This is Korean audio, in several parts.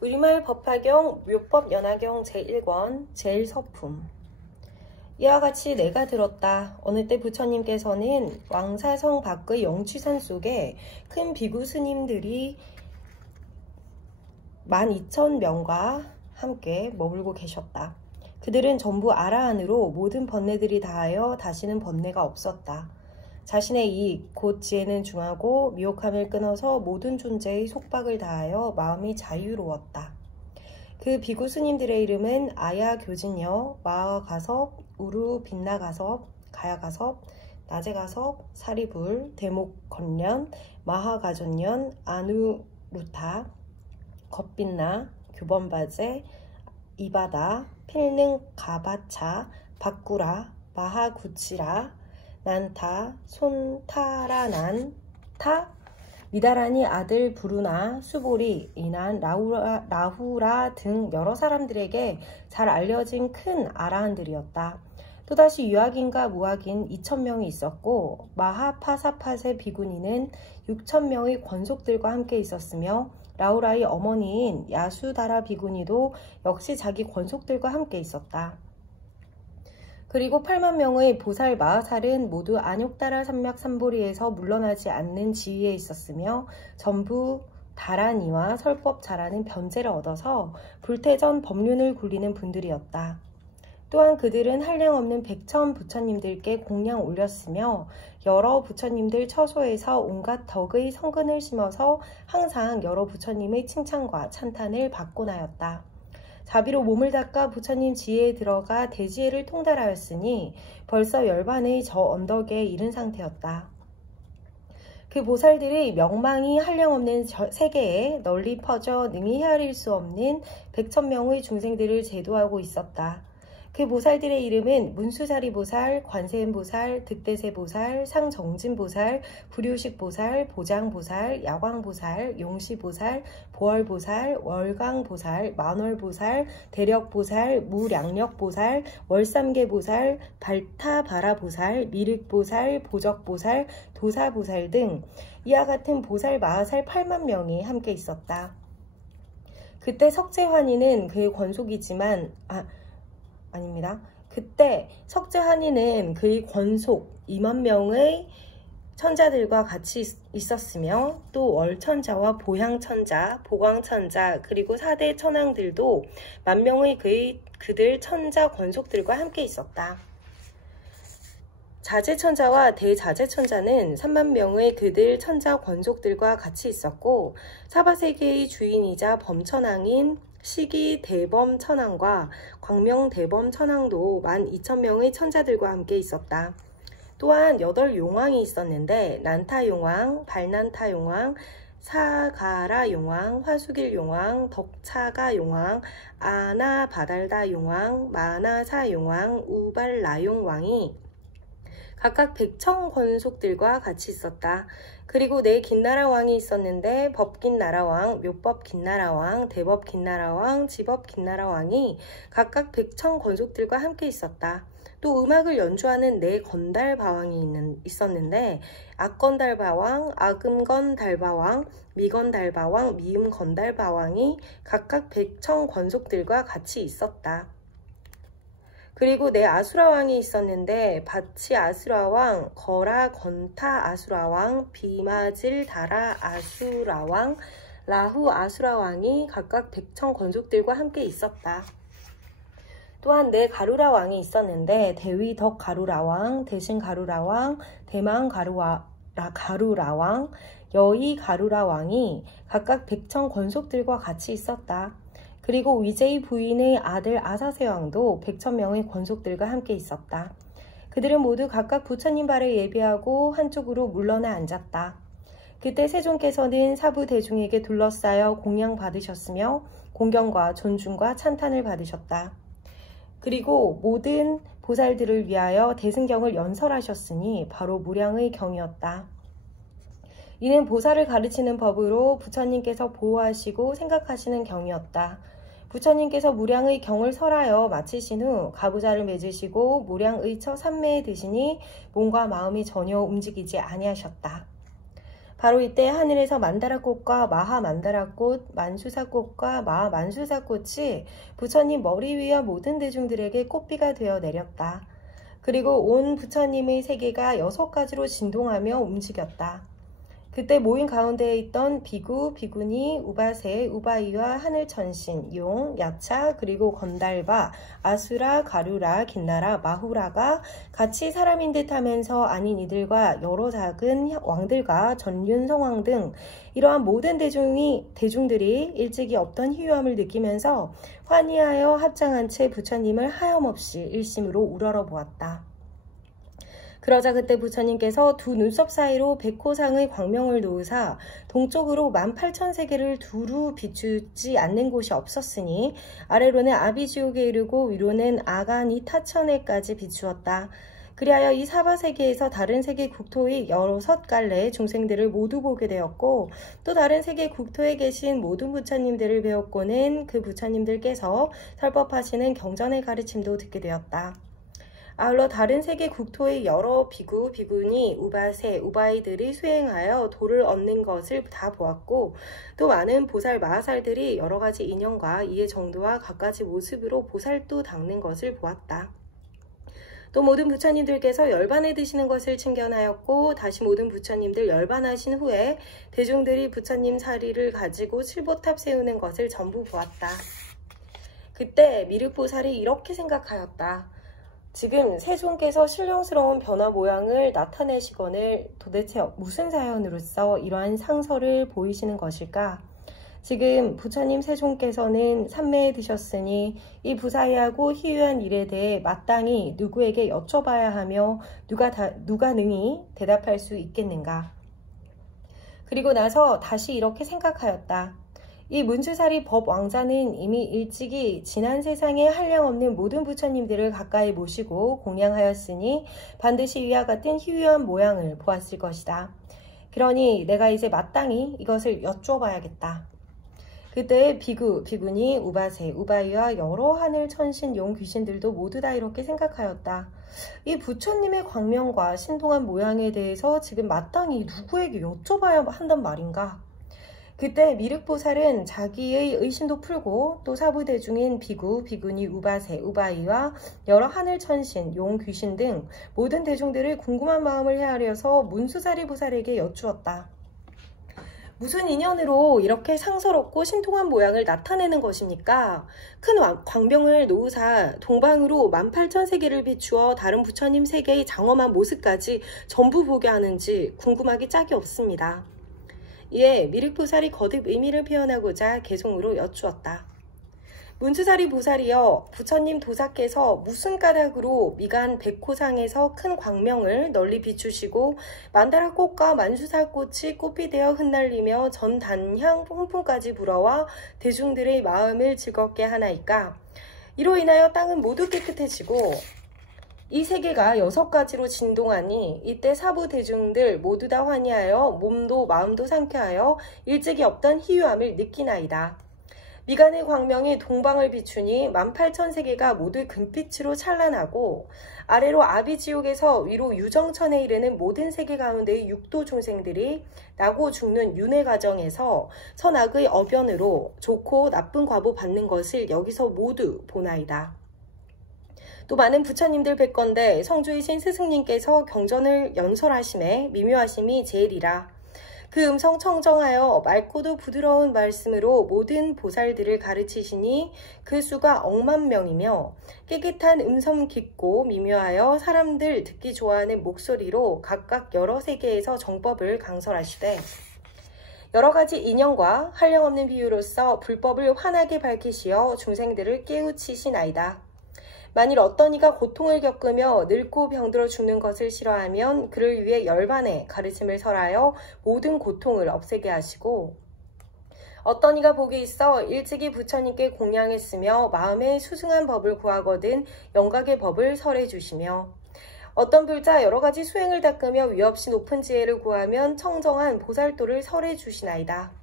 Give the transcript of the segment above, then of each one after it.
우리말 법화경 묘법 연화경 제1권 제1서품. 이와 같이 내가 들었다. 어느 때 부처님께서는 왕사성 밖의 영취산 속에 큰 비구 스님들이 12,000명과 함께 머물고 계셨다. 그들은 전부 아라한으로 모든 번뇌들이 다하여 다시는 번뇌가 없었다. 자신의 이익, 곧 지혜는 중하고 미혹함을 끊어서 모든 존재의 속박을 다하여 마음이 자유로웠다. 그 비구 스님들의 이름은 아야 교진여, 마하가섭, 우루 빈나가섭, 가야가섭, 나제가섭, 사리불, 대목건련, 마하가존련, 아누루타, 겁빈나, 교범바제, 이바다, 필능가바차, 바꾸라, 마하구치라, 난타, 손타라난, 타, 미다라니 아들 부루나, 수보리, 이난, 라후라 등 여러 사람들에게 잘 알려진 큰 아라한들이었다. 또다시 유학인과 무학인 2,000명이 있었고 마하파사팟의 비구니는 6,000명의 권속들과 함께 있었으며 라우라의 어머니인 야수다라 비구니도 역시 자기 권속들과 함께 있었다. 그리고 8만 명의 보살 마하살은 모두 안욕다라 산맥 삼보리에서 물러나지 않는 지위에 있었으며 전부 다라니와 설법 잘하는 변제를 얻어서 불태전 법륜을 굴리는 분들이었다. 또한 그들은 한량없는 100천 부처님들께 공양 올렸으며 여러 부처님들 처소에서 온갖 덕의 성근을 심어서 항상 여러 부처님의 칭찬과 찬탄을 받곤 하였다. 자비로 몸을 닦아 부처님 지혜에 들어가 대지혜를 통달하였으니 벌써 열반의 저 언덕에 이른 상태였다. 그 보살들의 명망이 한량없는 세계에 널리 퍼져 능히 헤아릴 수 없는 100,000명의 중생들을 제도하고 있었다. 그 보살들의 이름은 문수사리보살, 관세음보살, 득대세보살, 상정진보살, 불효식보살, 보장보살, 야광보살, 용시보살, 보월보살, 월광보살, 만월보살, 대력보살, 무량력보살, 월삼계보살, 발타바라보살, 미륵보살, 보적보살, 도사보살 등 이와 같은 보살 마하살 8만 명이 함께 있었다. 그때 석재환희는 그의 권속이지만 그때 석재환희는 그의 권속 2만 명의 천자들과 같이 있었으며 또 월천자와 보향천자, 보광천자 그리고 4대 천왕들도 10,000명의 그들 천자 권속들과 함께 있었다. 자제천자와 대자제천자는 3만 명의 그들 천자 권속들과 같이 있었고 사바세계의 주인이자 범천왕인 시기 대범 천왕과 광명 대범 천왕도 12,000명의 천자들과 함께 있었다. 또한 8용왕이 있었는데 난타 용왕, 발난타 용왕, 사가라 용왕, 화수길 용왕, 덕차가 용왕, 아나바달다 용왕, 마나사 용왕, 우발라용 왕이 각각 100천 권속들과 같이 있었다. 그리고 네 긴나라 왕이 있었는데 법긴나라 왕, 묘법 긴나라 왕, 대법 긴나라 왕, 지법 긴나라 왕이 각각 100천 권속들과 함께 있었다. 또 음악을 연주하는 네 건달바왕이 있었는데 악건달바왕, 악음건달바왕, 미건달바왕, 미음건달바왕이 각각 100천 권속들과 같이 있었다. 그리고 네 아수라왕이 있었는데 바치 아수라왕, 거라 건타 아수라왕, 비마질 다라 아수라왕, 라후 아수라왕이 각각 100천 권속들과 함께 있었다. 또한 네 가루라왕이 있었는데 대위덕 가루라왕, 대신 가루라왕, 대망 가루라왕, 여의 가루라왕이 각각 100천 권속들과 같이 있었다. 그리고 위제이 부인의 아들 아사세왕도 100,000명의 권속들과 함께 있었다. 그들은 모두 각각 부처님 발에 예비하고 한쪽으로 물러나 앉았다. 그때 세존께서는 사부 대중에게 둘러싸여 공양 받으셨으며 공경과 존중과 찬탄을 받으셨다. 그리고 모든 보살들을 위하여 대승경을 연설하셨으니 바로 무량의 경이었다. 이는 보살을 가르치는 법으로 부처님께서 보호하시고 생각하시는 경이었다. 부처님께서 무량의 경을 설하여 마치신 후 가부좌를 맺으시고 무량의 처 삼매에 드시니 몸과 마음이 전혀 움직이지 아니하셨다. 바로 이때 하늘에서 만다라꽃과 마하만다라꽃, 만수사꽃과 마하만수사꽃이 부처님 머리 위와 모든 대중들에게 꽃비가 되어 내렸다. 그리고 온 부처님의 세계가 6가지로 진동하며 움직였다. 그때 모인 가운데에 있던 비구, 비구니, 우바세, 우바이와 하늘천신, 용, 야차, 그리고 건달바, 아수라, 가루라, 긴나라, 마후라가 같이 사람인 듯 하면서 아닌 이들과 여러 작은 왕들과 전륜 성왕 등 이러한 모든 대중들이 일찍이 없던 희유함을 느끼면서 환희하여 합장한 채 부처님을 하염없이 일심으로 우러러 보았다. 그러자 그때 부처님께서 두 눈썹 사이로 백호상의 광명을 놓으사 동쪽으로 18,000세계를 두루 비추지 않는 곳이 없었으니 아래로는 아비지옥에 이르고 위로는 아가니타천에까지 비추었다. 그리하여 이 사바세계에서 다른 세계 국토의 6갈래의 중생들을 모두 보게 되었고 또 다른 세계 국토에 계신 모든 부처님들을 배웠고는 그 부처님들께서 설법하시는 경전의 가르침도 듣게 되었다. 아울러 다른 세계 국토의 여러 비구, 비구니, 우바세, 우바이들이 수행하여 도를 얻는 것을 다 보았고 또 많은 보살, 마하살들이 여러 가지 인연과 이해 정도와 갖가지 모습으로 보살도 닦는 것을 보았다. 또 모든 부처님들께서 열반에 드시는 것을 증견하였고 다시 모든 부처님들 열반하신 후에 대중들이 부처님 사리를 가지고 칠보탑 세우는 것을 전부 보았다. 그때 미륵보살이 이렇게 생각하였다. 지금 세존께서 신령스러운 변화 모양을 나타내시거늘 도대체 무슨 사연으로서 이러한 상서를 보이시는 것일까? 지금 부처님 세존께서는 삼매에 드셨으니 이 부사의하고 희유한 일에 대해 마땅히 누구에게 여쭤봐야 하며 누가 능히 대답할 수 있겠는가? 그리고 나서 다시 이렇게 생각하였다. 이 문수사리 법왕자는 이미 일찍이 지난 세상에 한량없는 모든 부처님들을 가까이 모시고 공양하였으니 반드시 위와 같은 희유한 모양을 보았을 것이다. 그러니 내가 이제 마땅히 이것을 여쭤봐야겠다. 그때 비구, 비구니, 우바세, 우바이와 여러 하늘 천신, 용, 귀신들도 모두 다 이렇게 생각하였다. 이 부처님의 광명과 신동한 모양에 대해서 지금 마땅히 누구에게 여쭤봐야 한단 말인가? 그때 미륵보살은 자기의 의심도 풀고 또 사부대중인 비구, 비구니, 우바세, 우바이와 여러 하늘천신, 용, 귀신 등 모든 대중들을 궁금한 마음을 헤아려서 문수사리 보살에게 여쭈었다. 무슨 인연으로 이렇게 상서롭고 신통한 모양을 나타내는 것입니까? 큰 광명을 놓으사 동방으로 18,000세계를 비추어 다른 부처님 세계의 장엄한 모습까지 전부 보게 하는지 궁금하기 짝이 없습니다. 이에 미륵보살이 거듭 의미를 표현하고자 개송으로 여쭈었다. 문수사리 보살이여, 부처님 도사께서 무슨 까닭으로 미간 백호상에서 큰 광명을 널리 비추시고 만다라꽃과 만수사꽃이 꽃이 되어 흩날리며 전 단향 홍풍까지 불어와 대중들의 마음을 즐겁게 하나이까? 이로 인하여 땅은 모두 깨끗해지고 이 세계가 6가지로 진동하니 이때 사부 대중들 모두 다 환희하여 몸도 마음도 상쾌하여 일찍이 없던 희유함을 느끼나이다. 미간의 광명이 동방을 비추니 18,000세계가 모두 금빛으로 찬란하고 아래로 아비지옥에서 위로 유정천에 이르는 모든 세계 가운데의 육도 중생들이 나고 죽는 윤회 과정에서 선악의 어변으로 좋고 나쁜 과보 받는 것을 여기서 모두 보나이다. 또 많은 부처님들 뵙건대 성주이신 스승님께서 경전을 연설하심에 미묘하심이 제일이라. 그 음성 청정하여 맑고도 부드러운 말씀으로 모든 보살들을 가르치시니 그 수가 억만 명이며 깨끗한 음성 깊고 미묘하여 사람들 듣기 좋아하는 목소리로 각각 여러 세계에서 정법을 강설하시되 여러 가지 인연과 한량없는 비유로서 불법을 환하게 밝히시어 중생들을 깨우치시나이다. 만일 어떤 이가 고통을 겪으며 늙고 병들어 죽는 것을 싫어하면 그를 위해 열반에 가르침을 설하여 모든 고통을 없애게 하시고 어떤 이가 복이 있어 일찍이 부처님께 공양했으며 마음에 수승한 법을 구하거든 영각의 법을 설해 주시며 어떤 불자 여러 가지 수행을 닦으며 위없이 높은 지혜를 구하면 청정한 보살도를 설해 주시나이다.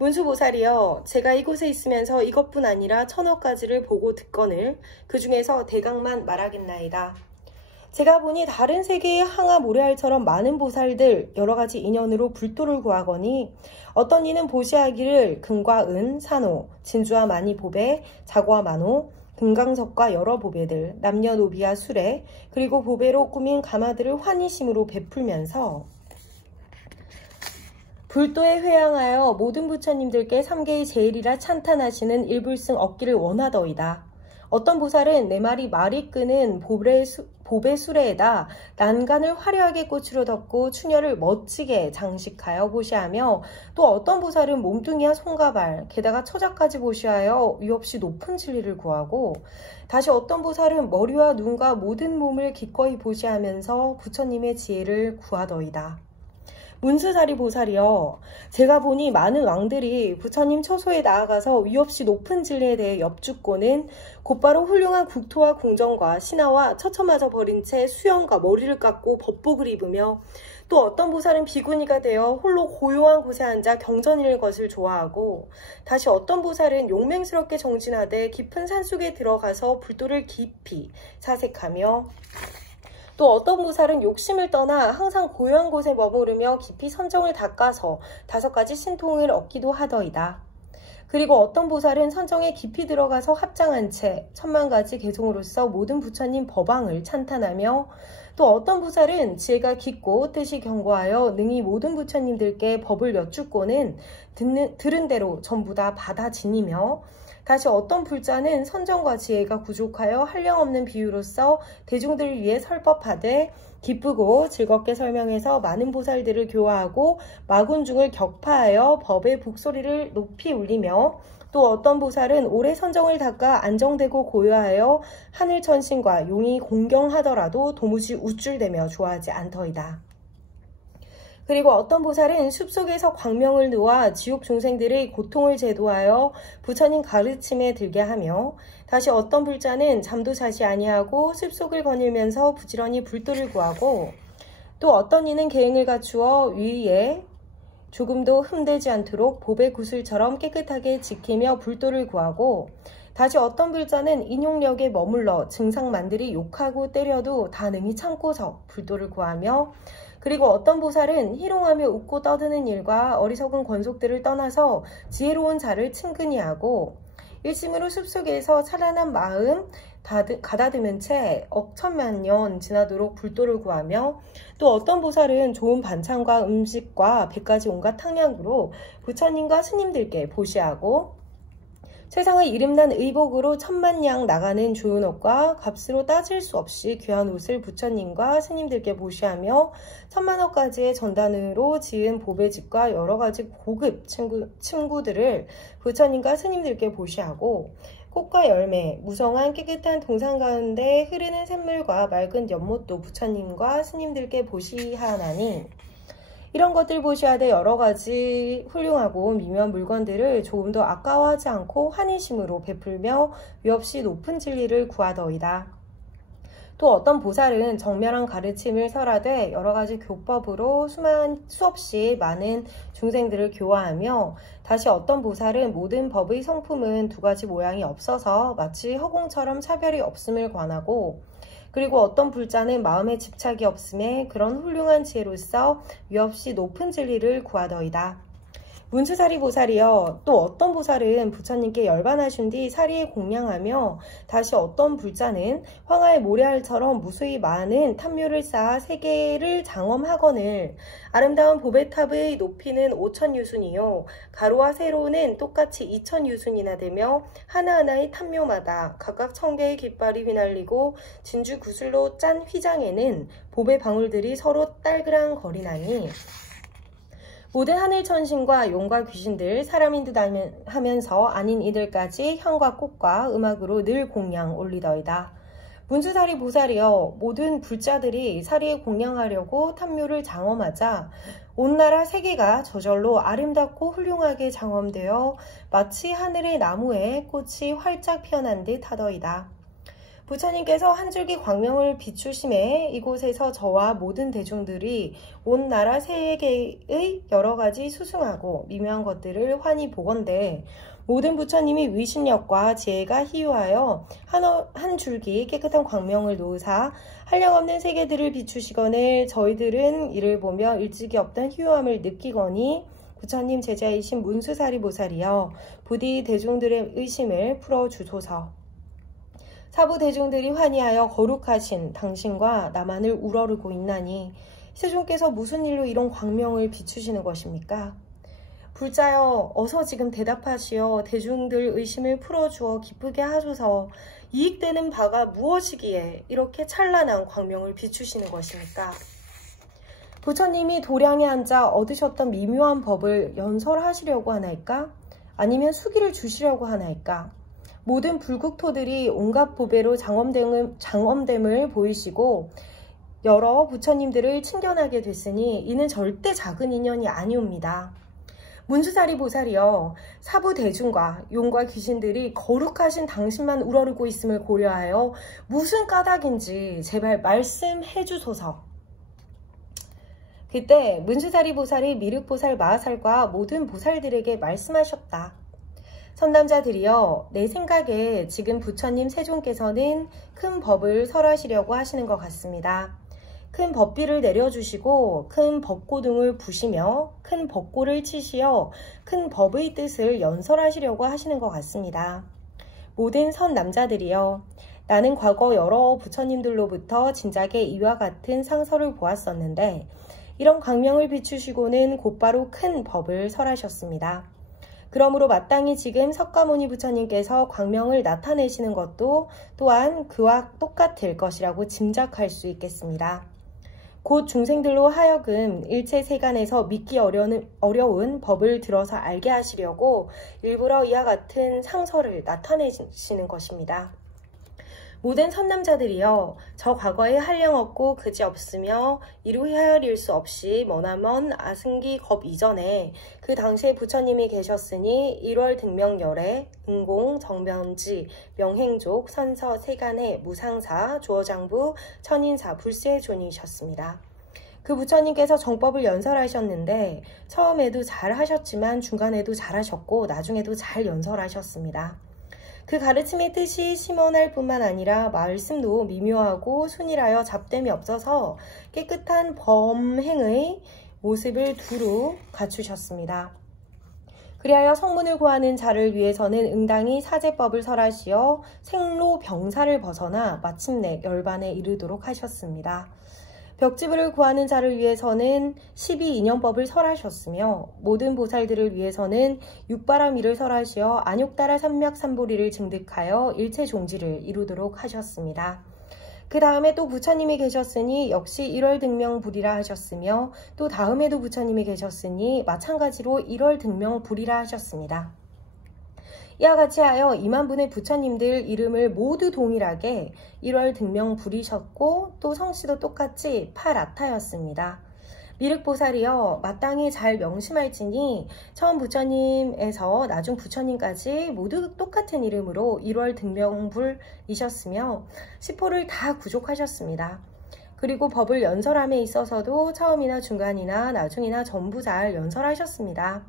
문수보살이여, 제가 이곳에 있으면서 이것뿐 아니라 1000억 가지를 보고 듣거늘 그 중에서 대강만 말하겠나이다. 제가 보니 다른 세계의 항아 모래알처럼 많은 보살들 여러 가지 인연으로 불도를 구하거니 어떤 이는 보시하기를 금과 은, 산호, 진주와 마니 보배, 자고와 만호, 금강석과 여러 보배들, 남녀노비와 수레, 그리고 보배로 꾸민 가마들을 환희심으로 베풀면서 불도에 회향하여 모든 부처님들께 삼계의 제일이라 찬탄하시는 일불승 얻기를 원하더이다. 어떤 보살은 네 마리 말이 끄는 보배 수레에다 난간을 화려하게 꽃으로 덮고 추녀를 멋지게 장식하여 보시하며, 또 어떤 보살은 몸뚱이와 손과 발, 게다가 처자까지 보시하여 위없이 높은 진리를 구하고, 다시 어떤 보살은 머리와 눈과 모든 몸을 기꺼이 보시하면서 부처님의 지혜를 구하더이다. 문수사리 보살이여, 제가 보니 많은 왕들이 부처님 처소에 나아가서 위없이 높은 진리에 대해 엽죽고는 곧바로 훌륭한 국토와 궁정과 신하와 처처마저 버린 채 수염과 머리를 깎고 법복을 입으며, 또 어떤 보살은 비구니가 되어 홀로 고요한 곳에 앉아 경전 읽는 것을 좋아하고, 다시 어떤 보살은 용맹스럽게 정진하되 깊은 산속에 들어가서 불도를 깊이 사색하며, 또 어떤 보살은 욕심을 떠나 항상 고요한 곳에 머무르며 깊이 선정을 닦아서 5가지 신통을 얻기도 하더이다. 그리고 어떤 보살은 선정에 깊이 들어가서 합장한 채 10,000가지 개종으로서 모든 부처님 법왕을 찬탄하며, 또 어떤 보살은 지혜가 깊고 뜻이 견고하여 능히 모든 부처님들께 법을 여쭙고는 들은 대로 전부 다 받아 지니며, 다시 어떤 불자는 선정과 지혜가 부족하여 한량없는 비유로서 대중들을 위해 설법하되 기쁘고 즐겁게 설명해서 많은 보살들을 교화하고 마군중을 격파하여 법의 북소리를 높이 울리며, 또 어떤 보살은 오래 선정을 닦아 안정되고 고요하여 하늘 천신과 용이 공경하더라도 도무지 우쭐대며 좋아하지 않더이다. 그리고 어떤 보살은 숲속에서 광명을 놓아 지옥 중생들의 고통을 제도하여 부처님 가르침에 들게 하며, 다시 어떤 불자는 잠도 자지 아니하고 숲속을 거닐면서 부지런히 불도를 구하고, 또 어떤 이는 계행을 갖추어 위에 조금도 흠되지 않도록 보배 구슬처럼 깨끗하게 지키며 불도를 구하고, 다시 어떤 불자는 인용력에 머물러 증상만들이 욕하고 때려도 다 능히 참고서 불도를 구하며, 그리고 어떤 보살은 희롱하며 웃고 떠드는 일과 어리석은 권속들을 떠나서 지혜로운 자를 친근히 하고, 일심으로 숲속에서 찬란한 마음 가다듬은 채 억천만 년 지나도록 불도를 구하며, 또 어떤 보살은 좋은 반찬과 음식과 100가지 온갖 탕약으로 부처님과 스님들께 보시하고, 세상의 이름난 의복으로 10,000냥 나가는 좋은 옷과 값으로 따질 수 없이 귀한 옷을 부처님과 스님들께 보시하며, 10,000원까지의 전단으로 지은 보배집과 여러가지 고급 침구들을 부처님과 스님들께 보시하고, 꽃과 열매, 무성한 깨끗한 동산 가운데 흐르는 샘물과 맑은 연못도 부처님과 스님들께 보시하나니, 이런 것들 보시하되 여러가지 훌륭하고 미묘한 물건들을 조금 더 아까워하지 않고 환희심으로 베풀며 위없이 높은 진리를 구하더이다. 또 어떤 보살은 정멸한 가르침을 설하되 여러가지 교법으로 수없이 많은 중생들을 교화하며, 다시 어떤 보살은 모든 법의 성품은 2가지 모양이 없어서 마치 허공처럼 차별이 없음을 관하고, 그리고 어떤 불자는 마음에 집착이 없음에 그런 훌륭한 지혜로서 위없이 높은 진리를 구하더이다. 문수사리 보살이여, 또 어떤 보살은 부처님께 열반하신 뒤 사리에 공양하며, 다시 어떤 불자는 황하의 모래알처럼 무수히 많은 탐묘를 쌓아 세계를 장엄하거늘 아름다운 보배탑의 높이는 5,000유순이요 가로와 세로는 똑같이 2,000유순이나 되며, 하나하나의 탐묘마다 각각 1,000개의 깃발이 휘날리고 진주 구슬로 짠 휘장에는 보배 방울들이 서로 딸그랑거리나니, 모든 하늘 천신과 용과 귀신들, 사람인 듯 하면서 아닌 이들까지 향과 꽃과 음악으로 늘 공양 올리더이다. 문수사리 보살이여, 모든 불자들이 사리에 공양하려고 탐묘를 장엄하자 온 나라 세계가 저절로 아름답고 훌륭하게 장엄되어 마치 하늘의 나무에 꽃이 활짝 피어난 듯 하더이다. 부처님께서 한 줄기 광명을 비추심에 이곳에서 저와 모든 대중들이 온 나라 세계의 여러 가지 수승하고 미묘한 것들을 환히 보건대 모든 부처님이 위신력과 지혜가 희유하여 한 줄기 깨끗한 광명을 놓으사 한량없는 세계들을 비추시거늘 저희들은 이를 보며 일찍이 없던 희유함을 느끼거니 부처님 제자이신 문수사리 보살이여 부디 대중들의 의심을 풀어주소서. 사부 대중들이 환희하여 거룩하신 당신과 나만을 우러르고 있나니 세존께서 무슨 일로 이런 광명을 비추시는 것입니까? 불자여 어서 지금 대답하시어 대중들 의심을 풀어주어 기쁘게 하소서. 이익되는 바가 무엇이기에 이렇게 찬란한 광명을 비추시는 것입니까? 부처님이 도량에 앉아 얻으셨던 미묘한 법을 연설하시려고 하나이까? 아니면 수기를 주시려고 하나이까? 모든 불국토들이 온갖 보배로 장엄됨을 보이시고 여러 부처님들을 친견하게 됐으니 이는 절대 작은 인연이 아니옵니다. 문수사리 보살이여 사부 대중과 용과 귀신들이 거룩하신 당신만 우러르고 있음을 고려하여 무슨 까닭인지 제발 말씀해 주소서. 그때 문수사리 보살이 미륵보살 마하살과 모든 보살들에게 말씀하셨다. 선남자들이여 내 생각에 지금 부처님 세존께서는 큰 법을 설하시려고 하시는 것 같습니다. 큰 법비를 내려주시고 큰 법고등을 부시며 큰 법고를 치시어 큰 법의 뜻을 연설하시려고 하시는 것 같습니다. 모든 선남자들이여 나는 과거 여러 부처님들로부터 진작에 이와 같은 상서를 보았었는데 이런 광명을 비추시고는 곧바로 큰 법을 설하셨습니다. 그러므로 마땅히 지금 석가모니 부처님께서 광명을 나타내시는 것도 또한 그와 똑같을 것이라고 짐작할 수 있겠습니다. 곧 중생들로 하여금 일체 세간에서 믿기 어려운 법을 들어서 알게 하시려고 일부러 이와 같은 상서를 나타내시는 것입니다. 모든 선남자들이여 저 과거에 한량없고 그지없으며 이루 헤아릴 수 없이 머나먼 아승기 겁 이전에 그 당시에 부처님이 계셨으니 1월 등명열에 응공, 정변지, 명행족, 선서, 세간해, 무상사, 조어장부, 천인사, 불세의 존이셨습니다. 그 부처님께서 정법을 연설하셨는데 처음에도 잘 하셨지만 중간에도 잘 하셨고 나중에도 잘 연설하셨습니다. 그 가르침의 뜻이 심원할 뿐만 아니라 말씀도 미묘하고 순일하여 잡됨이 없어서 깨끗한 범행의 모습을 두루 갖추셨습니다. 그리하여 성문을 구하는 자를 위해서는 응당히 사제법을 설하시어 생로병사를 벗어나 마침내 열반에 이르도록 하셨습니다. 벽지불을 구하는 자를 위해서는 12인연법을 설하셨으며 모든 보살들을 위해서는 육바라밀을 설하시어 안욕따라 삼맥삼보리를 증득하여 일체 종지를 이루도록 하셨습니다. 그 다음에 또 부처님이 계셨으니 역시 1월 등명불이라 하셨으며 또 다음에도 부처님이 계셨으니 마찬가지로 1월 등명불이라 하셨습니다. 이와 같이 하여 2만 분의 부처님들 이름을 모두 동일하게 1월 등명 부리셨고 또 성씨도 똑같이 파라타였습니다. 미륵보살이여 마땅히 잘 명심할지니 처음 부처님에서 나중 부처님까지 모두 똑같은 이름으로 1월 등명불이셨으며 시포를 다 구족하셨습니다. 그리고 법을 연설함에 있어서도 처음이나 중간이나 나중이나 전부 잘 연설하셨습니다.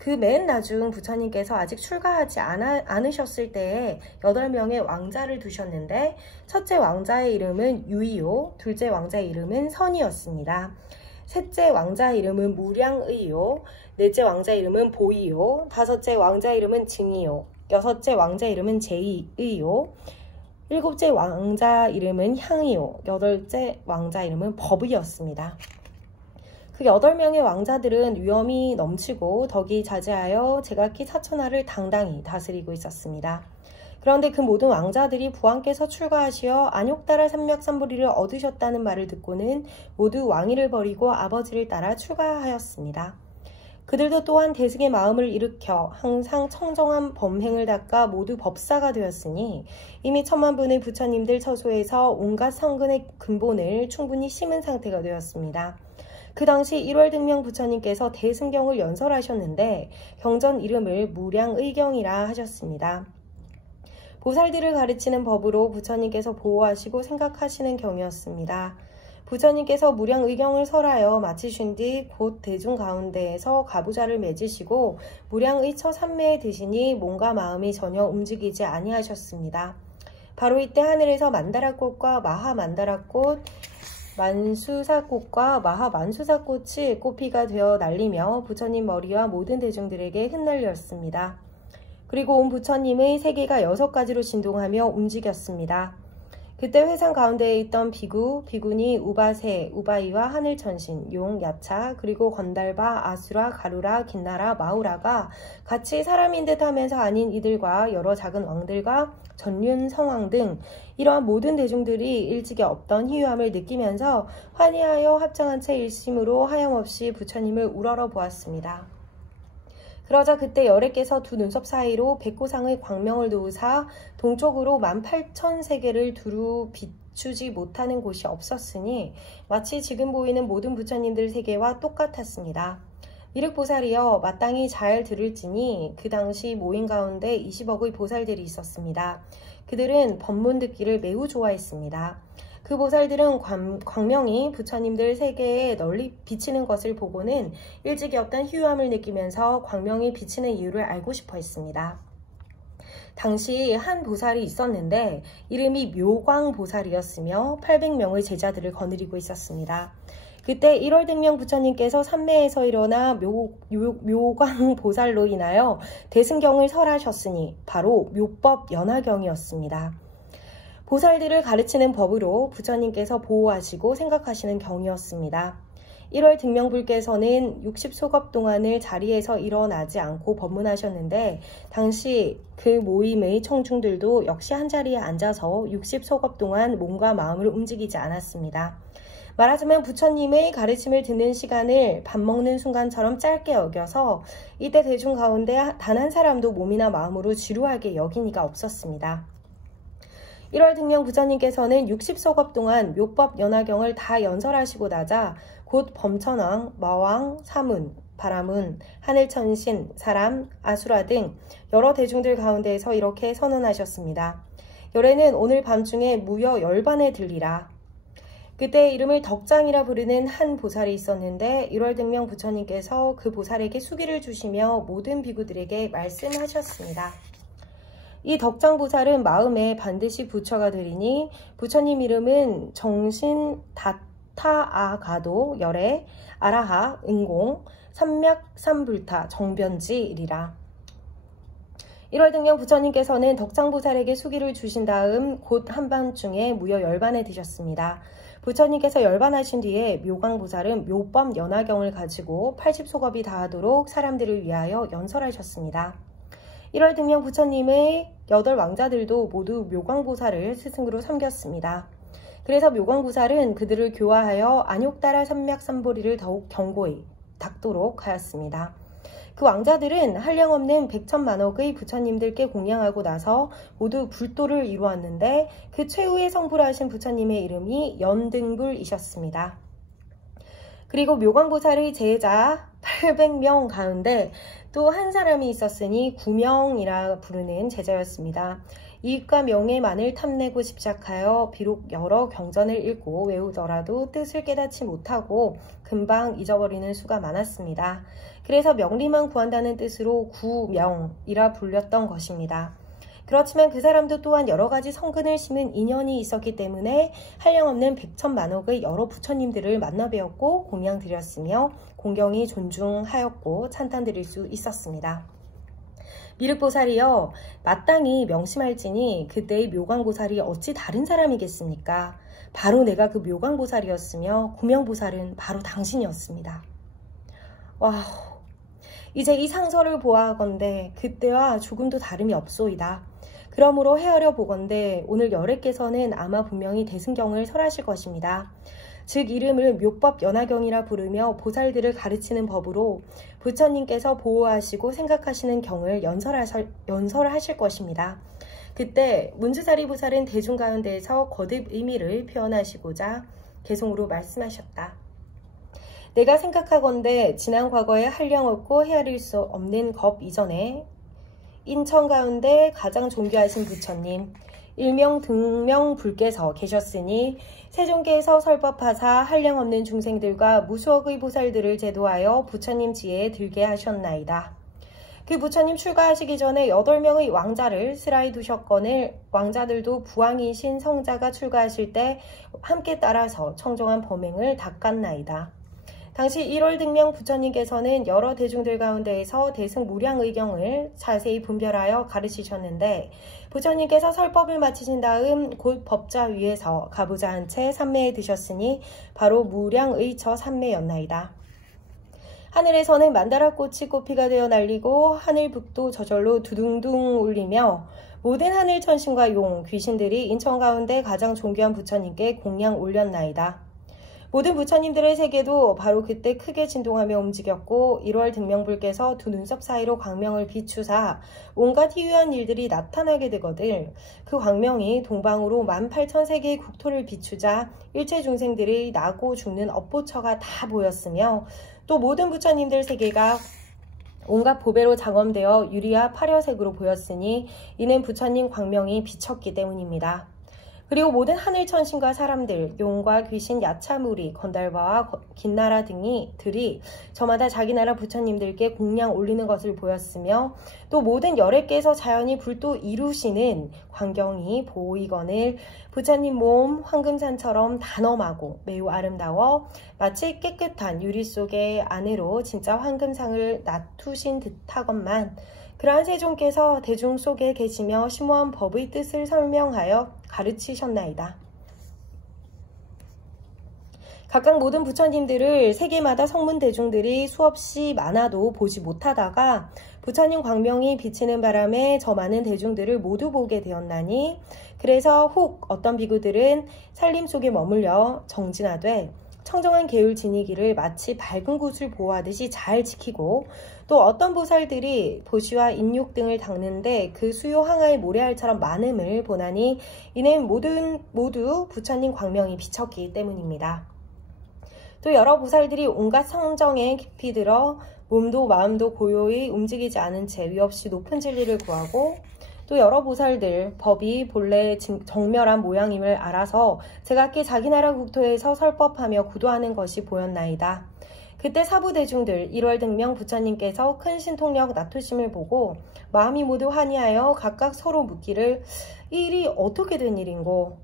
그 맨 나중 부처님께서 아직 출가하지 않으셨을 때에 8명의 왕자를 두셨는데 첫째 왕자의 이름은 유이요, 둘째 왕자의 이름은 선이었습니다. 셋째 왕자의 이름은 무량의요, 넷째 왕자의 이름은 보이요, 다섯째 왕자의 이름은 증이요, 여섯째 왕자의 이름은 제의요, 일곱째 왕자 이름은 향이요, 여덟째 왕자 이름은 법이었습니다. 그 8명의 왕자들은 위엄이 넘치고 덕이 자제하여 제각기 사천하를 당당히 다스리고 있었습니다. 그런데 그 모든 왕자들이 부왕께서 출가하시어 안욕따라 삼맥삼보리를 얻으셨다는 말을 듣고는 모두 왕위를 버리고 아버지를 따라 출가하였습니다. 그들도 또한 대승의 마음을 일으켜 항상 청정한 범행을 닦아 모두 법사가 되었으니 이미 천만 분의 부처님들 처소에서 온갖 성근의 근본을 충분히 심은 상태가 되었습니다. 그 당시 1월 등명 부처님께서 대승경을 연설하셨는데 경전 이름을 무량의경이라 하셨습니다. 보살들을 가르치는 법으로 부처님께서 보호하시고 생각하시는 경이었습니다. 부처님께서 무량의경을 설하여 마치신 뒤 곧 대중 가운데에서 가부좌를 맺으시고 무량의처 삼매에 드시니 몸과 마음이 전혀 움직이지 아니하셨습니다. 바로 이때 하늘에서 만다라꽃과 마하만다라꽃, 만수사꽃과 마하만수사꽃이 꽃피가 되어 날리며 부처님 머리와 모든 대중들에게 흩날렸습니다. 그리고 온 부처님의 세계가 6가지로 진동하며 움직였습니다. 그때 회상 가운데에 있던 비구, 비구니, 우바세, 우바이와 하늘천신, 용, 야차, 그리고 건달바, 아수라, 가루라, 긴나라, 마우라가 같이 사람인 듯 하면서 아닌 이들과 여러 작은 왕들과 전륜, 성왕 등 이러한 모든 대중들이 일찍이 없던 희유함을 느끼면서 환희하여 합장한 채 일심으로 하염없이 부처님을 우러러 보았습니다. 그러자 그때 열애께서 두 눈썹 사이로 백고상의 광명을 놓으사 동쪽으로 18,000세계를 두루 비추지 못하는 곳이 없었으니 마치 지금 보이는 모든 부처님들 세계와 똑같았습니다. 미륵보살이여 마땅히 잘 들을지니 그 당시 모인 가운데 20억의 보살들이 있었습니다. 그들은 법문 듣기를 매우 좋아했습니다. 그 보살들은 광명이 부처님들 세계에 널리 비치는 것을 보고는 일찍이 없던 희유함을 느끼면서 광명이 비치는 이유를 알고 싶어 했습니다. 당시 한 보살이 있었는데 이름이 묘광보살이었으며 800명의 제자들을 거느리고 있었습니다. 그때 1월등명 부처님께서 삼매에서 일어나 묘광보살로 인하여 대승경을 설하셨으니 바로 묘법연화경이었습니다. 보살들을 가르치는 법으로 부처님께서 보호하시고 생각하시는 경이었습니다. 1월 등명불께서는 60소겁 동안을 자리에서 일어나지 않고 법문하셨는데 당시 그 모임의 청중들도 역시 한자리에 앉아서 60소겁 동안 몸과 마음을 움직이지 않았습니다. 말하자면 부처님의 가르침을 듣는 시간을 밥 먹는 순간처럼 짧게 여겨서 이때 대중 가운데 단 한 사람도 몸이나 마음으로 지루하게 여기니가 없었습니다. 1월 등명 부처님께서는 60소겁 동안 묘법 연화경을 다 연설하시고 나자 곧 범천왕, 마왕, 사문, 바라문, 하늘천신, 사람, 아수라 등 여러 대중들 가운데에서 이렇게 선언하셨습니다. 열애는 오늘 밤중에 무여 열반에 들리라. 그때 이름을 덕장이라 부르는 한 보살이 있었는데 1월 등명 부처님께서 그 보살에게 수기를 주시며 모든 비구들에게 말씀하셨습니다. 이 덕장보살은 마음에 반드시 부처가 되리니 부처님 이름은 정신 다타아가도 열애 아라하 은공 삼맥삼불타 정변지이리라. 1월 등명 부처님께서는 덕장보살에게 수기를 주신 다음 곧 한밤중에 무여 열반에 드셨습니다. 부처님께서 열반하신 뒤에 묘광보살은 묘법 연화경을 가지고 80소겁이 다하도록 사람들을 위하여 연설하셨습니다. 1월 등명 부처님의 8왕자들도 모두 묘광보살을 스승으로 섬겼습니다. 그래서 묘광보살은 그들을 교화하여 안욕따라 삼맥삼보리를 더욱 견고히 닦도록 하였습니다. 그 왕자들은 한량없는 100천만억의 부처님들께 공양하고 나서 모두 불도를 이루었는데 그 최후의 성불을 하신 부처님의 이름이 연등불이셨습니다. 그리고 묘광보살의 제자 800명 가운데 또 한 사람이 있었으니 구명이라 부르는 제자였습니다. 이익과 명예만을 탐내고 집착하여 비록 여러 경전을 읽고 외우더라도 뜻을 깨닫지 못하고 금방 잊어버리는 수가 많았습니다. 그래서 명리만 구한다는 뜻으로 구명이라 불렸던 것입니다. 그렇지만 그 사람도 또한 여러 가지 성근을 심은 인연이 있었기 때문에 한량없는 100천만억의 여러 부처님들을 만나 뵈었고 공양드렸으며 공경이 존중하였고 찬탄드릴 수 있었습니다. 미륵보살이여 마땅히 명심할지니 그때의 묘광보살이 어찌 다른 사람이겠습니까? 바로 내가 그 묘광보살이었으며 구명보살은 바로 당신이었습니다. 와우, 이제 이 상설을 보아하건대 그때와 조금도 다름이 없소이다. 그러므로 헤아려 보건대 오늘 열애께서는 아마 분명히 대승경을 설하실 것입니다. 즉 이름을 묘법 연화경이라 부르며 보살들을 가르치는 법으로 부처님께서 보호하시고 생각하시는 경을 연설하실 것입니다. 그때 문주사리 보살은 대중 가운데에서 거듭 의미를 표현하시고자 개송으로 말씀하셨다. 내가 생각하건대 지난 과거에 한량없고 헤아릴 수 없는 것 이전에 인천 가운데 가장 존귀하신 부처님, 일명 등명불께서 계셨으니 세종께서 설법하사 한량없는 중생들과 무수억의 보살들을 제도하여 부처님 지혜에 들게 하셨나이다. 그 부처님 출가하시기 전에 8명의 왕자를 스라이 두셨거늘 왕자들도 부왕이신 성자가 출가하실 때 함께 따라서 청정한 범행을 닦았나이다. 당시 1월 등명 부처님께서는 여러 대중들 가운데에서 대승무량의경을 자세히 분별하여 가르치셨는데 부처님께서 설법을 마치신 다음 곧 법자 위에서 가부좌 한 채 삼매에 드셨으니 바로 무량의처 삼매였나이다. 하늘에서는 만다라꽃이 꽃피가 되어 날리고 하늘북도 저절로 두둥둥 울리며 모든 하늘 천신과 용, 귀신들이 인천 가운데 가장 존귀한 부처님께 공양 올렸나이다. 모든 부처님들의 세계도 바로 그때 크게 진동하며 움직였고 1월 등명불께서 두 눈썹 사이로 광명을 비추사 온갖 희유한 일들이 나타나게 되거늘 그 광명이 동방으로 18,000세계의 국토를 비추자 일체 중생들이 나고 죽는 업보처가 다 보였으며 또 모든 부처님들 세계가 온갖 보배로 장엄되어 유리와 파려색으로 보였으니 이는 부처님 광명이 비쳤기 때문입니다. 그리고 모든 하늘 천신과 사람들, 용과 귀신, 야차무리, 건달바와 긴나라 들이 저마다 자기 나라 부처님들께 공양 올리는 것을 보였으며 또 모든 열애께서 자연히 불도 이루시는 광경이 보이거늘 부처님 몸 황금산처럼 단엄하고 매우 아름다워 마치 깨끗한 유리 속의 안으로 진짜 황금상을 놔두신 듯하건만 그러한 세종께서 대중 속에 계시며 심오한 법의 뜻을 설명하여 가르치셨나이다. 각각 모든 부처님들을 세계마다 성문 대중들이 수없이 많아도 보지 못하다가 부처님 광명이 비치는 바람에 저 많은 대중들을 모두 보게 되었나니 그래서 혹 어떤 비구들은 산림 속에 머물려 정진하되 청정한 계율 지니기를 마치 밝은 곳을 보호하듯이 잘 지키고 또 어떤 보살들이 보시와 인육 등을 닦는데 그 수요 항아의 모래알처럼 많음을 보나니 이는 모두 부처님 광명이 비쳤기 때문입니다. 또 여러 보살들이 온갖 성정에 깊이 들어 몸도 마음도 고요히 움직이지 않은 채 위없이 높은 진리를 구하고 또 여러 보살들 법이 본래 정멸한 모양임을 알아서 제각기 자기 나라 국토에서 설법하며 구도하는 것이 보였나이다. 그때 사부대중들 1월 등명 부처님께서 큰 신통력 나투심을 보고 마음이 모두 환희하여 각각 서로 묻기를 이 일이 어떻게 된 일인고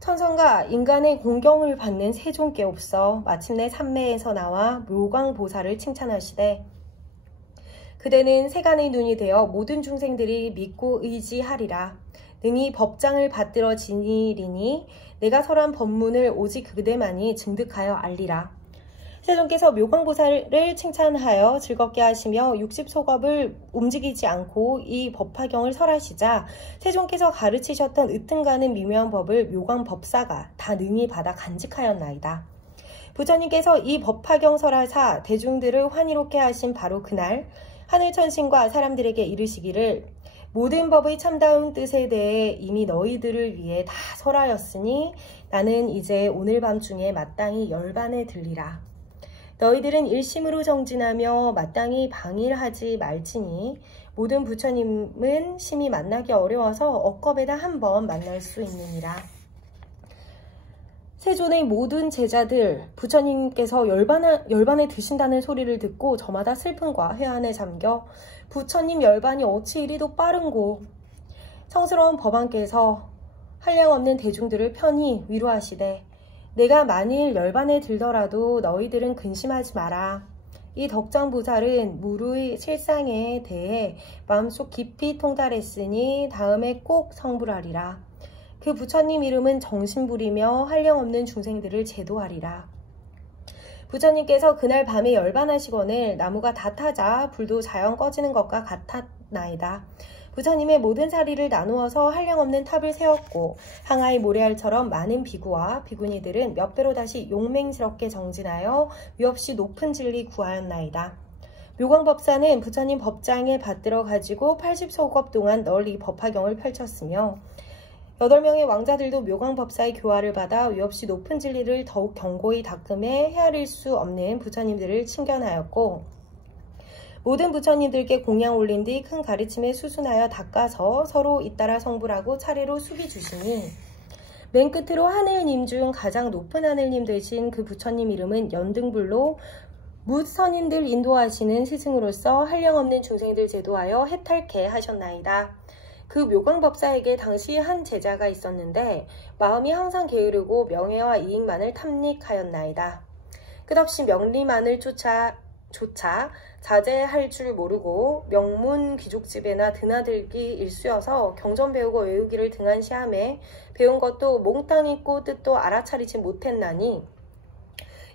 천성과 인간의 공경을 받는 세종께 없어 마침내 삼매에서 나와 묘광보살을 칭찬하시되 그대는 세간의 눈이 되어 모든 중생들이 믿고 의지하리라. 능히 법장을 받들어 지니리니 내가 설한 법문을 오직 그대만이 증득하여 알리라. 세종께서 묘광보살을 칭찬하여 즐겁게 하시며 60소겁을 움직이지 않고 이 법화경을 설하시자 세종께서 가르치셨던 으뜸가는 미묘한 법을 묘광법사가 다 능히 받아 간직하였나이다. 부처님께서 이 법화경 설하사 대중들을 환희롭게 하신 바로 그날 하늘천신과 사람들에게 이르시기를 모든 법의 참다운 뜻에 대해 이미 너희들을 위해 다 설하였으니 나는 이제 오늘 밤중에 마땅히 열반에 들리라. 너희들은 일심으로 정진하며 마땅히 방일하지 말지니 모든 부처님은 심히 만나기 어려워서 억겁에다 한 번 만날 수 있느니라. 세존의 모든 제자들 부처님께서 열반에 드신다는 소리를 듣고 저마다 슬픔과 회한에 잠겨 부처님 열반이 어찌 이리도 빠른고 성스러운 법왕께서 한량없는 대중들을 편히 위로하시되 내가 만일 열반에 들더라도 너희들은 근심하지 마라. 이 덕장보살은 무루의 실상에 대해 마음속 깊이 통달했으니 다음에 꼭 성불하리라. 그 부처님 이름은 정신불이며 한량없는 중생들을 제도하리라. 부처님께서 그날 밤에 열반하시거늘 나무가 다 타자 불도 자연 꺼지는 것과 같았나이다. 부처님의 모든 사리를 나누어서 한량없는 탑을 세웠고 항아의 모래알처럼 많은 비구와 비구니들은 몇 배로 다시 용맹스럽게 정진하여 위없이 높은 진리 구하였나이다. 묘광법사는 부처님 법장에 받들어 가지고 80소겁 동안 널리 법화경을 펼쳤으며 8명의 왕자들도 묘광법사의 교화를 받아 위없이 높은 진리를 더욱 견고히 닦음에 헤아릴 수 없는 부처님들을 칭견하였고 모든 부처님들께 공양 올린 뒤 큰 가르침에 수순하여 닦아서 서로 잇따라 성불하고 차례로 수비 주시니 맨 끝으로 하늘님 중 가장 높은 하늘님 되신 그 부처님 이름은 연등불로 뭇 선인들 인도하시는 스승으로서 한량없는 중생들 제도하여 해탈케 하셨나이다. 그 묘광법사에게 당시 한 제자가 있었는데 마음이 항상 게으르고 명예와 이익만을 탐닉하였나이다. 끝없이 명리만을 쫓아 자제할 줄 모르고 명문 귀족집에나 드나들기 일쑤여서 경전 배우고 외우기를 등한시함에 배운 것도 몽땅 잊고 뜻도 알아차리지 못했나니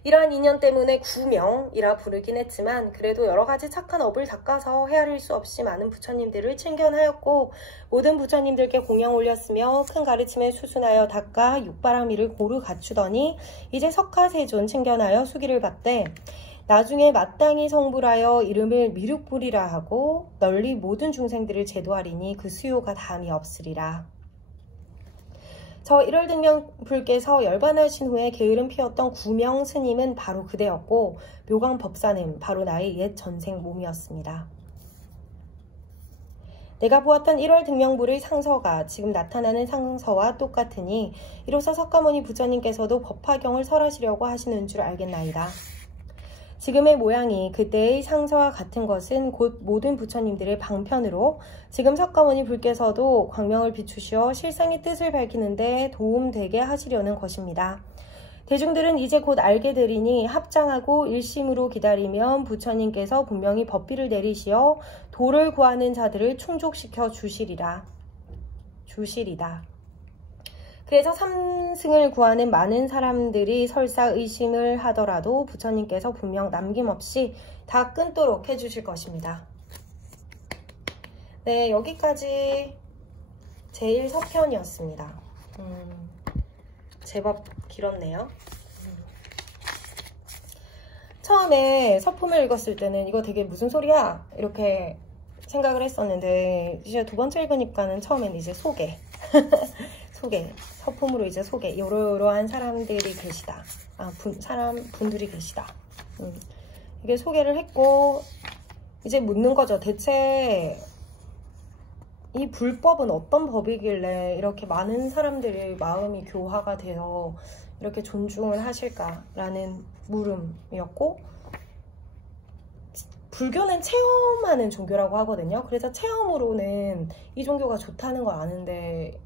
이러한 인연 때문에 구명이라 부르긴 했지만 그래도 여러가지 착한 업을 닦아서 헤아릴 수 없이 많은 부처님들을 칭견하였고 모든 부처님들께 공양 올렸으며 큰 가르침에 수순하여 닦아 육바라미를 고루 갖추더니 이제 석가세존 칭견하여 수기를 받되 나중에 마땅히 성불하여 이름을 미륵불이라 하고 널리 모든 중생들을 제도하리니 그 수요가 다함이 없으리라. 저 1월 등명불께서 열반하신 후에 게으름 피웠던 구명 스님은 바로 그대였고 묘광법사는 바로 나의 옛 전생 몸이었습니다. 내가 보았던 1월 등명불의 상서가 지금 나타나는 상서와 똑같으니 이로써 석가모니 부처님께서도 법화경을 설하시려고 하시는 줄 알겠나이다. 지금의 모양이 그때의 상서와 같은 것은 곧 모든 부처님들의 방편으로 지금 석가모니 불께서도 광명을 비추시어 실상의 뜻을 밝히는데 도움되게 하시려는 것입니다. 대중들은 이제 곧 알게 되리니 합장하고 일심으로 기다리면 부처님께서 분명히 법비를 내리시어 도를 구하는 자들을 충족시켜 주시리다. 그래서 삼승을 구하는 많은 사람들이 설사 의심을 하더라도 부처님께서 분명 남김없이 다 끊도록 해주실 것입니다. 네, 여기까지 제1서편이었습니다. 제법 길었네요. 처음에 서품을 읽었을 때는 이거 되게 무슨 소리야? 이렇게 생각을 했었는데 이제 두 번째 읽으니까는 처음에는 이제 소개 서품으로 이제 소개 이러한 사람들이 계시다. 분들이 계시다. 이게 소개를 했고 이제 묻는 거죠. 대체 이 불법은 어떤 법이길래 이렇게 많은 사람들이 마음이 교화가 되어 이렇게 존중을 하실까라는 물음이었고 불교는 체험하는 종교라고 하거든요. 그래서 체험으로는 이 종교가 좋다는 걸 아는데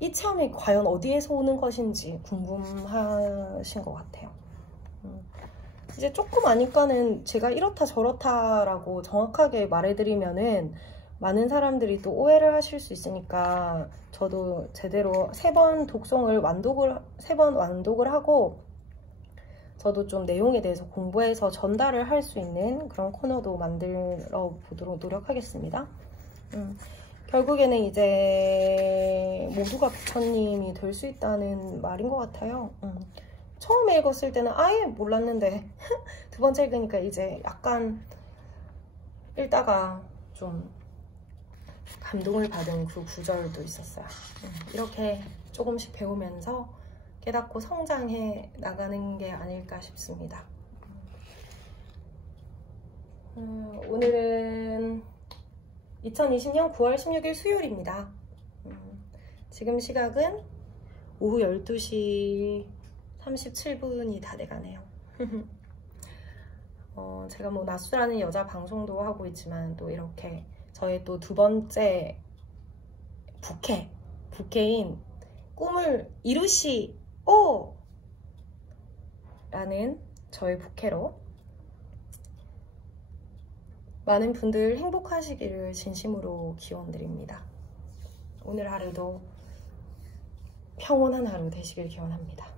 이 체험이 과연 어디에서 오는 것인지 궁금하신 것 같아요. 이제 조금 아니까는 제가 이렇다 저렇다라고 정확하게 말해드리면은 많은 사람들이 또 오해를 하실 수 있으니까 저도 제대로 3번 독송을 세 번 완독을 하고 저도 좀 내용에 대해서 공부해서 전달을 할 수 있는 그런 코너도 만들어 보도록 노력하겠습니다. 결국에는 이제 모두가 부처님이 될 수 있다는 말인 것 같아요. 처음에 읽었을 때는 아예 몰랐는데 두 번째 읽으니까 이제 약간 읽다가 좀 감동을 받은 그 구절도 있었어요. 이렇게 조금씩 배우면서 깨닫고 성장해 나가는 게 아닐까 싶습니다. 오늘은 2020년 9월 16일 수요일입니다. 지금 시각은 오후 12시 37분이 다 돼가네요. 제가 뭐 나수라는 여자 방송도 하고 있지만 또 이렇게 저의 또 두 번째 부캐인 꿈을 이루시오! 라는 저의 부캐로 많은 분들 행복하시기를 진심으로 기원드립니다. 오늘 하루도 평온한 하루 되시길 기원합니다.